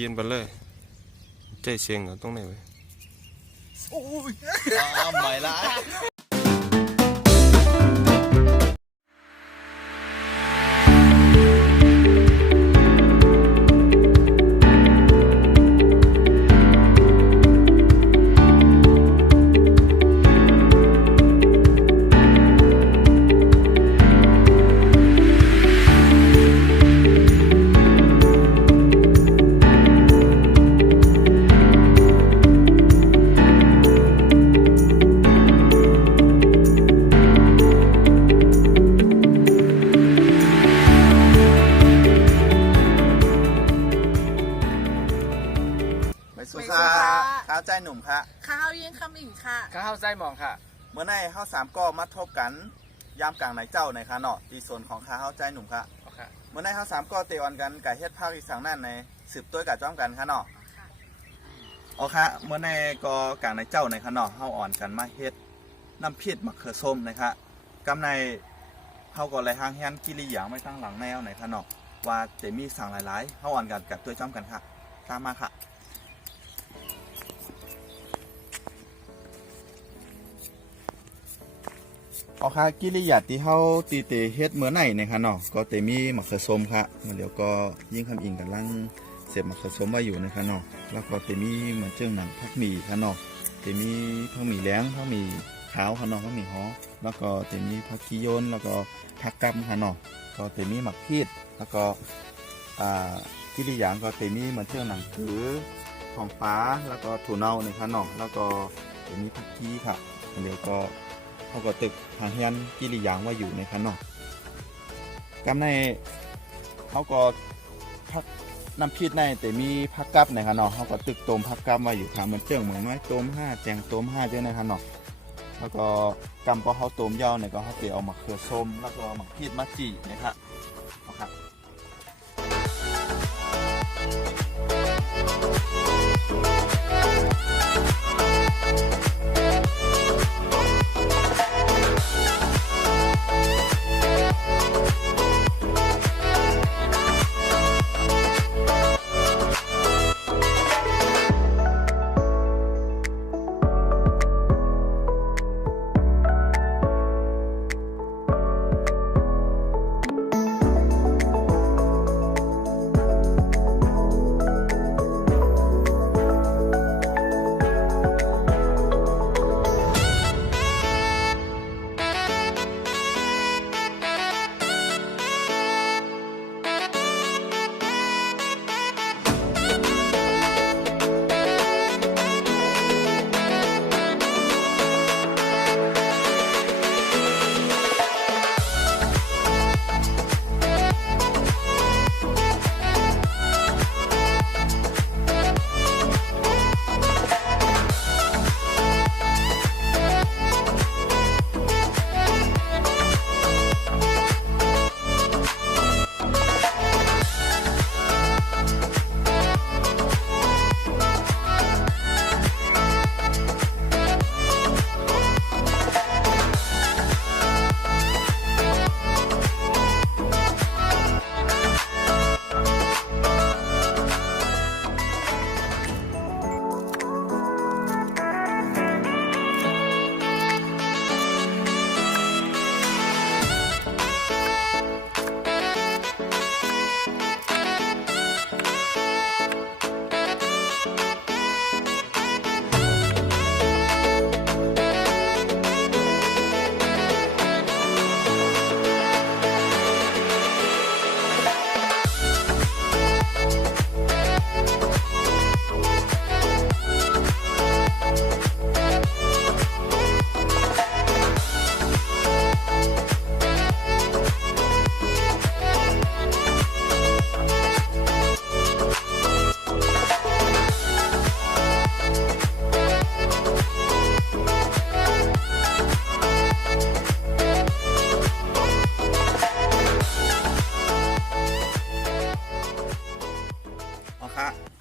ยินไปเลยใจเสียงตรงไหนไปโอ้ยใหม่ละสุขาข้าวใจหนุ่มค่ะข้าวยิงคำอิ่งค่ะข้าวใจหมองค่ะเมื่อในข้าวสามก็มาทบกันยามกลางไหนเจ้าในค่ะเนาะตีส่วนของข้าวใจหนุ่มค่ะเมื่อในข้าวสามก็เตะออนกันไก่เฮ็ดภาคอีสานนั่นในสืบตัวกับจ้อมกันค่ะเนาะอ๋อค่ะเมื่อในก็กลางไหนเจ้าในค่ะเนาะข้าวอ่อนกันมาเฮ็ดน้ำพริกมะเขือส้มนะคะกำในข้าวก็เลยหางแฮนกิริยาไม่ตั้งหลังแนวในค่ะเนาะว่าจะมีสั่งหลายๆข้าวอ่อนกันกับตัวจ้อมกันค่ะตามมาค่ะเอาค่ะกิริยาที่เฮาตีเตเฮ็ดเมื่อไหร่นะคะเนาะก็เตมีมะเขือส้มค่ะเดี๋ยวก็ยิ่งคำอิงกันลังเสียบมะเขือส้มไว้อยู่นะคะเนาะแล้วก็เตมีเหมือนเจิ้งหนังผักหมี่ค่ะเนาะเตมีผักหมี่แล้งผักหมี่ขาวค่ะเนาะผักหมี่ฮ้อแล้วก็เตมีผักขี้โยนแล้วก็ผักกำค่ะเนาะก็เตมีหมักพีดแล้วก็กิริยาก็เตมีเหมือนเจิ้งหนังถือของปลาแล้วก็ถั่วเน่านะคะเนาะแล้วก็เตมีผักขี้ค่ะเดี๋ยวก็เขาก็ตึกหางเฮียนกิริยางว่าอยู่ในคันนอกกำในเขาก็พักน้ำพริกในแต่มีพักกับในคันนอกเขาก็ตึกต้มพักกับว่าอยู่ค่ะมันเจื่องเหมือนน้อยต้ม5แจงต้ม5เจ้าในคันนอกแล้วก็กำพอเขาต้มยาวเนี่ยก็เขาเตะเอามะเขือส้มแล้วก็มะพริกมาจีนะครับเอาครับ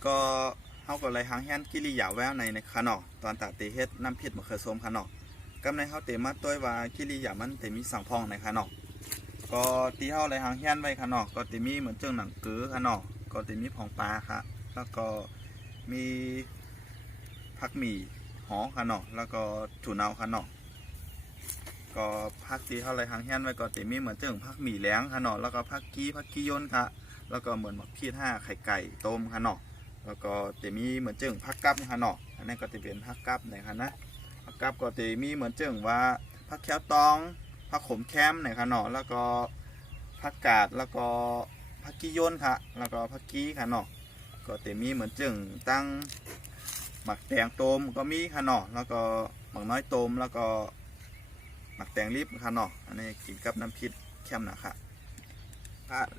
ก็เขาก็เลยหางแฮนกิริยาแววในขนอตอนตาเตเฮ็ดน้ำพริกมะเขือส้มขนอกำในเขาเตมาต้วยว่ากิริยามันเตมีสังพองในขนอก็ตีเขาเลยหางแฮนไว้ขนอก็เตมีเหมือนเจ้าหนังเกือขนอก็เตมีผองปลาค่ะ แล้วก็มีผักหมี่หอค่ะเนาะแล้วก็ถั่วเน่าค่ะเนาะก็ผักที่เท่าไรหางแห้นไว้ก็จะมีเหมือนเจิงผักหมี่แหลงค่ะเนาะแล้วก็ผักกี้ย่นค่ะแล้วก็เหมือนหมักพีด5ไข่ไก่ต้มค่ะเนาะแล้วก็จะมีเหมือนเจิงผักกับค่ะเนาะอันนี้ก็จะเป็นผักกับนะคะนะผักกับก็จะมีเหมือนเจิงว่าผักแควตองผักขมแคมนะคะเนาะแล้วก็ผักกาดแล้วก็ผักกี้ย่นค่ะแล้วก็ผักกี้ค่ะเนาะก็จะมีเหมือนเจิงตั้งหมักแตงต้มก็มีค่ะเนาะแล้วก็หมักน้อยต้มแล้วก็หมักแตงรีบค่ะเนาะอันนี้กินกับน้ำพริกแคมนะคะ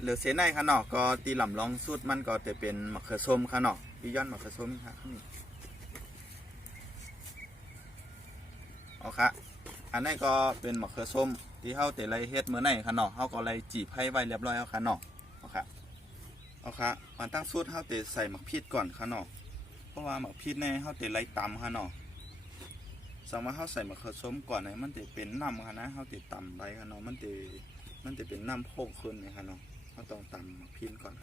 เหลือเศษในค่ะเนาะก็ตีหล่ำลองสูตรมันก็จะเป็นมะเขือส้มค่ะเนาะพี่ย้อนมะเขือส้มค่ะนี่เอาค่ะอันนี้ก็เป็นมะเขือส้มที่เฮาแต่ไรเฮ็ดเมื่อไหร่ค่ะเนาะเฮาก็ไรจีบให้ไว้เรียบร้อยเอาค่ะเนาะเอาค่ะมันตั้งสูตรเฮาแต่ใส่หมักพริกก่อนค่ะเนาะเพราะว่าหมักพริกในเฮาแต่ไรตำค่ะเนาะสมมติเฮาใส่มะเขือส้มก่อนเนี่ยมันจะเป็นน้ำค่ะนะเฮาติดตำไรค่ะเนาะมันจะเป็นน้ำโพกขึ้นเลยค่ะเนาะเราต้องตำหมักพริกก่อน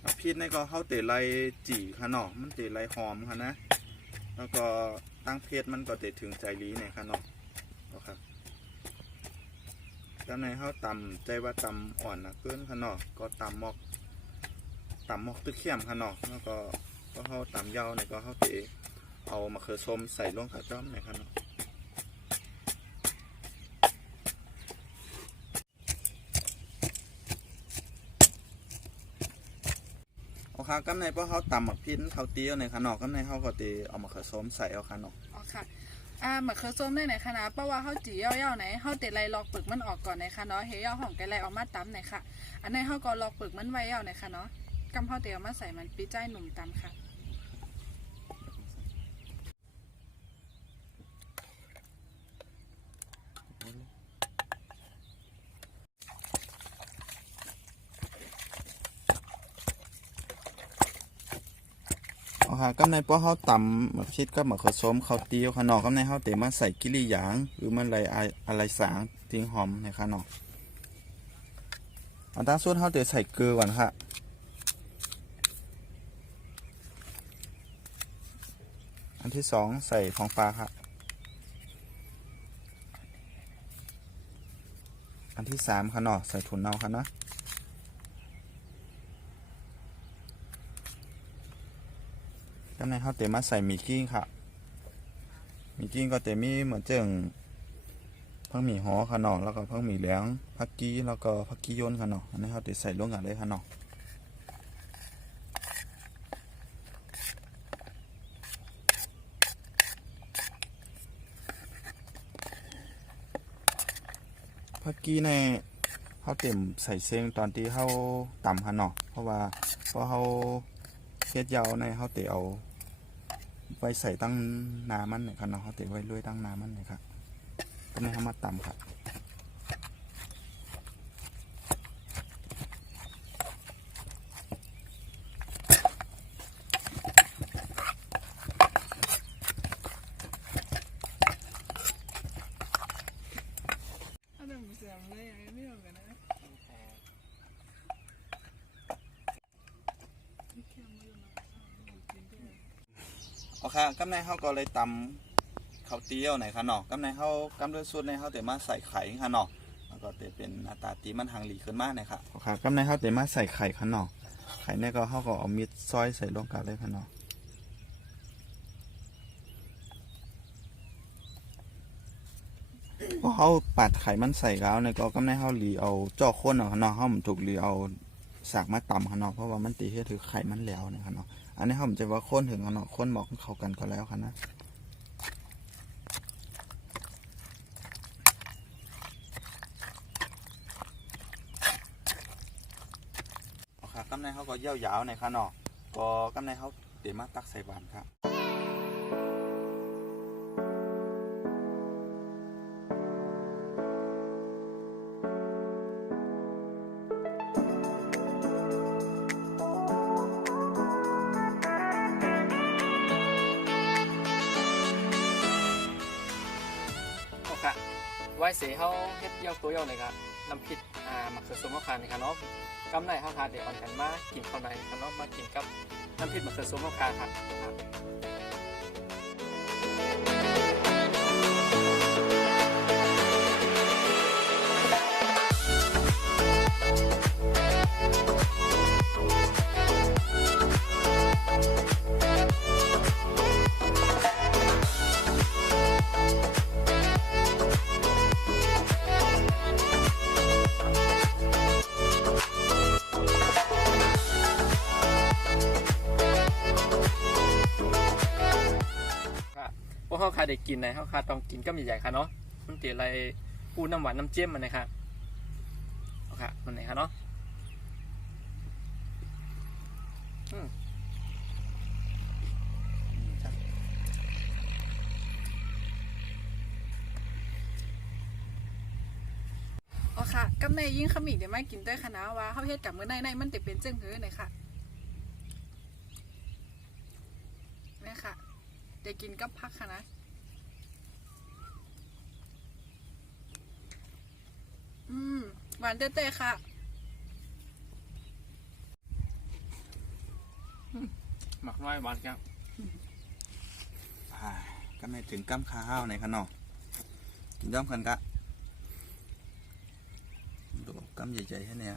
หมักพริกนี่ก็เข้าเตะไรจี่ค่ะเนาะมันเตะไรหอมค่ะนะแล้วก็ตั้งเพชรมันก็เตะถึงใจลีเนี่ยค่ะเนาะครับแล้วในเข้าตำใจว่าตำอ่อนนะเกินค่ะเนาะก็ตำหมอกตึกเข้มค่ะเนาะแล้วก็เข้าตำยาวเนี่ยก็เข้าเตะเอามะเขือส้มใส่ลงกระจ้อมเนี่ยค่ะเนาะค่ะกำในเพราะเขาตำหมักพริกเขาเตี้ยวในขนอกกำในเขาก็ตีเอามะเขือส้มใส่เอาขนอกอ๋อค่ะมะเขือส้มได้ไหนคะนะเพราะว่าเขาจี่ย่อๆไหนเขาเตะไรลอกปึกมันออกก่อนไหนคะเนาะเฮียของแกไรออกมาตำไหนค่ะอันนี้เขาก็ลอกปึกมันไว้เอาไหนคะเนาะกำเขาเตะเอามาใส่มันปีใจหนุ่มตำค่ะค่ะกำในเพราะเขาตำหมักพริกกับมะเขือส้มเขาเตี้ยวขนอกกำในเขาเตะมาใส่กิริยางหรือมันอะไรสางทิ้งหอมในขนอกอันตั้งส่วนเขาเตะใส่เกลือก่อนค่ะอันที่สองใส่ของปลาค่ะอันที่สามค่ะเนาะใส่ถั่วเน่าค่ะเนาะกำในเขาเตะมาใส่หมี่กิ้งค่ะหมี่กิ้งก็เตะมีเหมือนเจิงผักหมี่หอค่ะเนาะแล้วก็ผักหมี่เหลืองผักกี้แล้วก็ผักกี้ย่นค่ะเนาะอันนี้เขาเตะใส่ลงกันเลยค่ะเนาะผักกี้ในเขาเต็มใส่เส้นตอนที่เขาตำค่ะเนาะเพราะเขาเฮ็ดยาวในเขาเตะเอาไว้ใส่ตั้งน้ำมันเนี่ยค่ะเนาะเขาเตะไว้ลุยตั้งน้ำมันเนี่ยครับก็ไม่ทำมาตำค่ะโอเคกำในเขาก็เลยตำเขาเตี้ยวหน่อยค่ะเนาะกำในเขากำด้วยสูตรในเขาเตะมาใส่ไข่ค่ะเนาะแล้วก็เตะเป็นอัตราตีมันทางหลีขึ้นมากเลยค่ะโอเคกำในเขาเตะมาใส่ไข่ค่ะเนาะไข่เนี่ยก็เขาก็เอามิดซอยใส่ลงกันเลยค่ะเนาะพอเขาปัดไข่มันใส่แล้วเนี่ยก็กำในเขาหลีเอาจ่อข้นเอาค่ะเนาะเขาถูกหลีเอาสากมาตำค่ะเนาะเพราะว่ามันตีให้ถือไข่มันแล้วเนี่ยค่ะเนาะอันนี้ผมจะว่าข้นถึงเนาะข้นบอกเข้ากันก็แล้วค่ะนะโอเคกำในเขาก็เย่ายาวในค่ะเนาะก็กำในเขาเดี๋ยวมาตักใส่บานครับไว้เสียเขาเฮ็ดเย่าตัวเย่าเลยครับน้ำพริก มะเขือส้มมะขามนี่ค่ะเนาะกำไรเฮาทานเดี๋ยวอ่อนกันมากินข้าวในค่ะเนาะมากินกับน้ำพริกมะเขือส้มมะขามครับพวกเขาคาได้กินนะเขาคาต้องกินก็ใหญ่ๆค่ะเนาะมันเตี๋ยอะไรปูน้ำหวานน้ำเจิ้มมันนะครับเอาค่ะมันไหนคะเนาะอ๋อค่ะกำในยิ่งขมิ้นเดี๋ยวมากินด้วยคณะว่าเฮาเฮ็ดกับมื้อในมันจะเป็นจึงหือหน่อยค่ะนี่ค่ะเดี๋ยวกินกับผักค่ะนะหวานเต้ๆค่ะหมักน้อยหวานครับ ก็ไม่ถึงกั้มข้าวในขนมกินย่อมกันกะดูกั้มใหญ่ๆแค่เนี้ย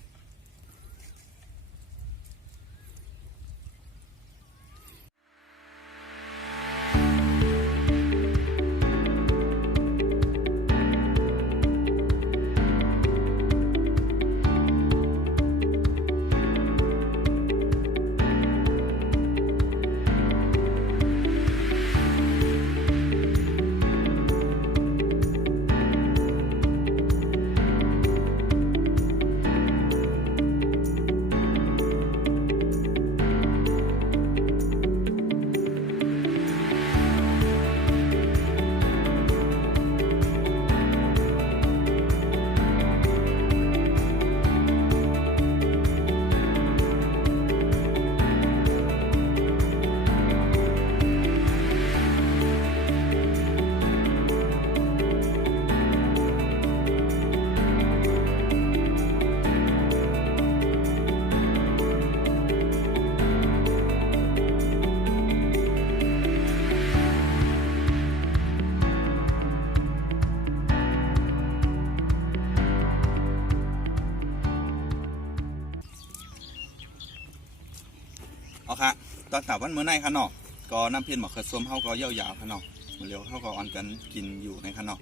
เอาค่ะตอนตับวันมื้อในค่ะเนาะก็น้ำเพี้ยนหมอกเขือส้มเฮาก็ยาวๆค่ะเนาะมื้อเร็วเฮาก็ออนกันกินอยู่ในค่ะเนาะ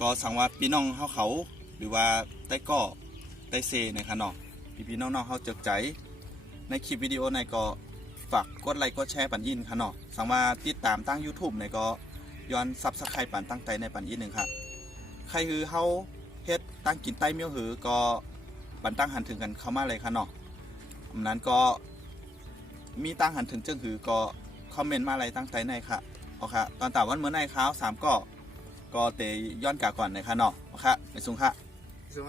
ก็สั่งว่าพี่น้องเฮาเขาหรือว่าใต้ก้อใต้เซในค่ะเนาะพี่ๆน้องๆเฮาเจอใจในคลิปวิดีโอในก็ฝากกดไลค์กดแชร์ปันยินค่ะเนาะสั่งว่าติดตามตั้ง YouTube ในก็ย้อนซับสไครป์ปันตั้งใจในปันยินนึงค่ะใครคือเฮาเฮ็ดตั้งกินใต้เมียวหือก็ปันตั้งหันถึงกันเข้ามาเลยค่ะเนาะอันนั้นก็มีตั้งหันถึงจึงหือก็คอมเมนต์มาอะไรตั้งใจในค่ะเอาค่ะตอนตาวันเมื่อในข้าว3ก็เตย้อนกาก่อนในค่ะเนาะเอาค่ะในสูงค่ะ สุข